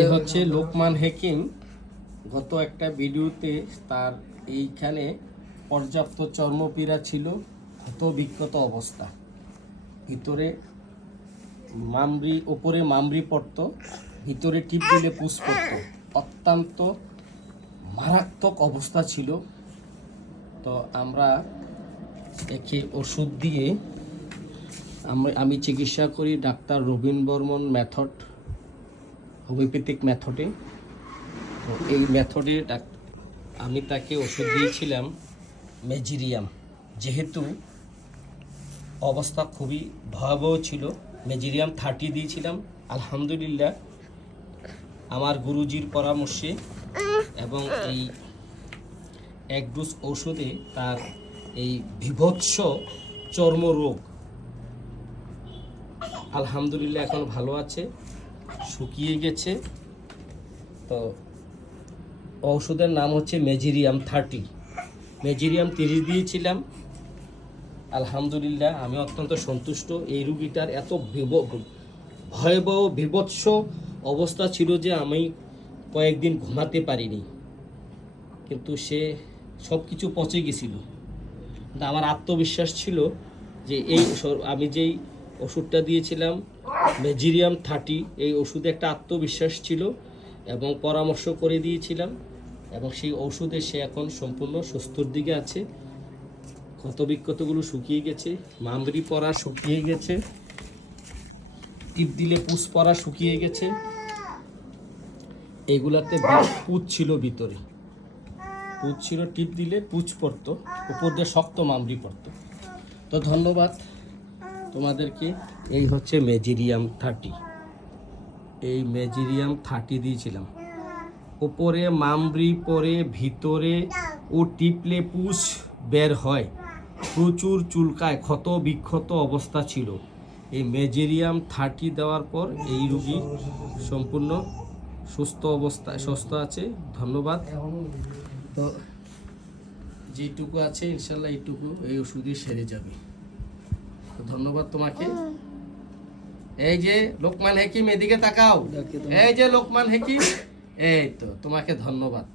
এই হচ্ছে লোকমান হেকিম। গত একটা ভিডিওতে তার এইখানে পর্যাপ্ত চর্মপীড়া ছিল, ক্ষত বিক্ষত অবস্থা, ভিতরে মামরি, ওপরে মামরি পড়ত, ভিতরে টিপ দিলে পুষ পড়ত, অত্যন্ত মারাত্মক অবস্থা ছিল। তো আমরা একে ওষুধ দিয়ে আমি চিকিৎসা করি ডাক্তার রবীন বর্মন মেথড, হোমিওপ্যাথিক মেথডে। তো এই মেথডে আমি তাকে ওষুধ দিয়েছিলাম মেজিরিয়াম, যেহেতু অবস্থা খুবই ভয়াবহ ছিল। মেজিরিয়াম 30 দিয়েছিলাম। আলহামদুলিল্লাহ আমার গুরুজির পরামর্শে এবং এই এক ডোজ ঔষধে তার এই বিভৎস চর্মরোগ আলহামদুলিল্লাহ এখন ভালো আছে, শুকিয়ে গেছে। তো ঔষধের নাম হচ্ছে মেজিরিয়াম 30। মেজিরিয়াম 30 দিয়েছিলাম। আলহামদুলিল্লাহ আমি অত্যন্ত সন্তুষ্ট। এই রুগীটার এত ভয়াবহ বিভৎস অবস্থা ছিল যে আমি কয়েকদিন ঘুমাতে পারিনি, কিন্তু সে সব কিছু পচে গেছিল। কিন্তু আমার আত্মবিশ্বাস ছিল যে আমি যেই ওষুধটা দিয়েছিলাম মেজিরিয়াম 30, এই ওষুধে একটা আত্মবিশ্বাস ছিল এবং পরামর্শ করে দিয়েছিলাম, এবং সেই ওষুধে সে এখন সম্পূর্ণ সুস্থর দিকে আছে। ক্ষতবিক্ষতগুলো শুকিয়ে গেছে, মামরি পড়া শুকিয়ে গেছে, টিপ দিলে পুষ পড়া শুকিয়ে গেছে। এগুলাতে পুঁজ ছিল, ভিতরে পুঁজ ছিল, টিপ দিলে পুঁজ পড়তো, উপর দিয়ে শক্ত মামরি পড়তো। তো ধন্যবাদ তোমাদেরকে। এই হচ্ছে মেজিরিয়াম 30। এই মেজিরিয়াম 30 দিয়েছিলাম। উপরে মামরি পরে, ভিতরে ও টিপলে পুষ বের হয়, প্রচুর চুলকায়, ক্ষত বিক্ষত অবস্থা ছিল। এই মেজিরিয়াম 30 দেওয়ার পর এই রোগী সম্পূর্ণ সুস্থ আছে। ধন্যবাদ। তো যেটুকু আছে ইনশাল্লাহ এইটুকু এই ওষুধই সেরে যাবে। তো ধন্যবাদ তোমাকে। এই যে লোকমান হেকিম, এদিকে তাকাও। এই যে লোকমান হেকিম, এই তো তোমাকে ধন্যবাদ।